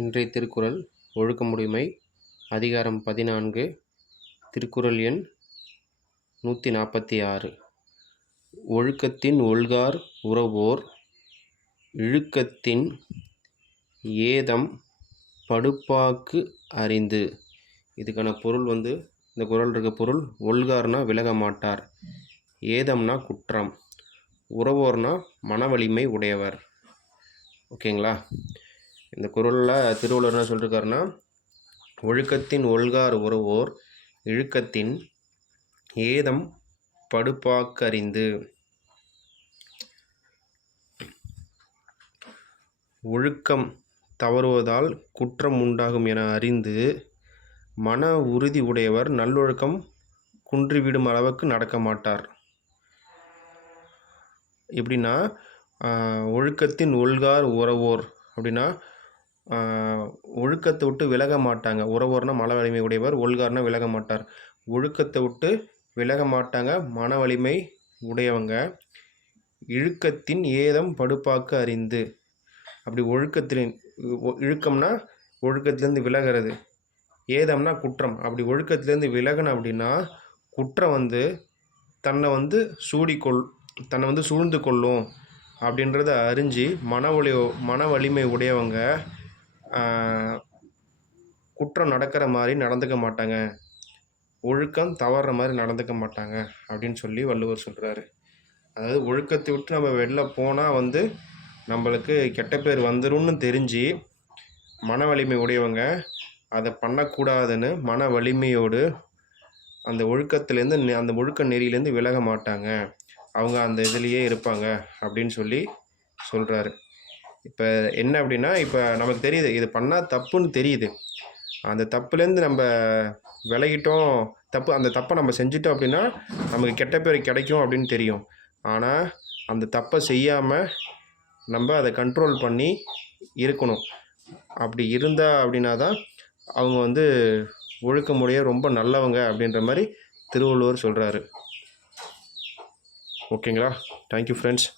இன்றைய திருக்குறள் ஒழுக்கமுடைமை அதிகாரம் 14 திருக்குறள் எண் 146. ஒழுக்கத்தின் ஒல்கார் உறவோர் இழுக்கத்தின் ஏதம் படுப்பாக்கு அறிந்து. இதுக்கான பொருள் இந்த குறள் இருக்க பொருள், ஒல்கார்னா விலக மாட்டார், ஏதம்னா குற்றம், உறவோர்னா மன வலிமை உடையவர். ஓகேங்களா? இந்த குறளில் திருவள்ளுவர் என்ன சொல்லியிருக்காருன்னா, ஒழுக்கத்தின் ஒல்கார் உறவோர் இழுக்கத்தின் ஏதம் படுப்பாக்கறிந்து. ஒழுக்கம் தவறுவதால் குற்றம் உண்டாகும் என அறிந்து மன உறுதி உடையவர் நல்லொழுக்கம் குன்றிவிடும் அளவுக்கு நடக்க மாட்டார். எப்படின்னா, ஒழுக்கத்தின் ஒல்கார் உறவோர் அப்படின்னா ஒழுக்கத்தை விட்டு விலக மாட்டாங்க. உறவோர்னா மன வலிமை உடையவர், ஒல்கார்னா விலக மாட்டார். ஒழுக்கத்தை விட்டு விலக மாட்டாங்க, மன வலிமை உடையவங்க. இழுக்கத்தின் ஏதம் படுப்பாக்கு அறிந்து. அப்படி ஒழுக்கத்தின் இழுக்கம்னா ஒழுக்கத்திலேருந்து விலகிறது, ஏதம்னா குற்றம். அப்படி ஒழுக்கத்திலேருந்து விலகணும் அப்படின்னா குற்றம் தன்னை தன்னை சூழ்ந்து கொள்ளும் அப்படின்றத அறிஞ்சு மன வலிமை உடையவங்க குற்றம் நடக்கிற மாதிரி நடந்துக்க மாட்டாங்க, ஒழுக்கம் தவறுற மாதிரி நடந்துக்க மாட்டாங்க அப்படின்னு சொல்லி வள்ளுவர் சொல்கிறாரு. அதாவது ஒழுக்கத்தை விட்டு நம்ம வெளில போனால் நம்மளுக்கு கெட்ட பேர் வந்துரும்னு தெரிஞ்சு மன வலிமை உடையவங்க அதை பண்ணக்கூடாதுன்னு மன வலிமையோடு அந்த ஒழுக்கத்துலேருந்து, அந்த ஒழுக்க நெறியிலேருந்து விலக மாட்டாங்க, அவங்க அந்த இதுலேயே இருப்பாங்க அப்படின்னு சொல்லி சொல்கிறாரு. இப்போ என்ன அப்படின்னா, இப்போ நமக்கு தெரியுது இது பண்ணால் தப்புன்னு தெரியுது, அந்த தப்புலேருந்து நம்ம விலகிட்டோம், அந்த தப்பை நம்ம செஞ்சிட்டோம் அப்படின்னா நமக்கு கெட்ட பேர் கிடைக்கும் அப்படின்னு தெரியும். ஆனால் அந்த தப்பை செய்யாமல் நம்ம அதை கண்ட்ரோல் பண்ணி இருக்கணும். அப்படி அப்படின்னா தான் அவங்க ஒழுக்கமுடைய ரொம்ப நல்லவங்க அப்படின்ற மாதிரி திருவள்ளுவர் சொல்கிறாரு. ஓகேங்களா? Thank you friends.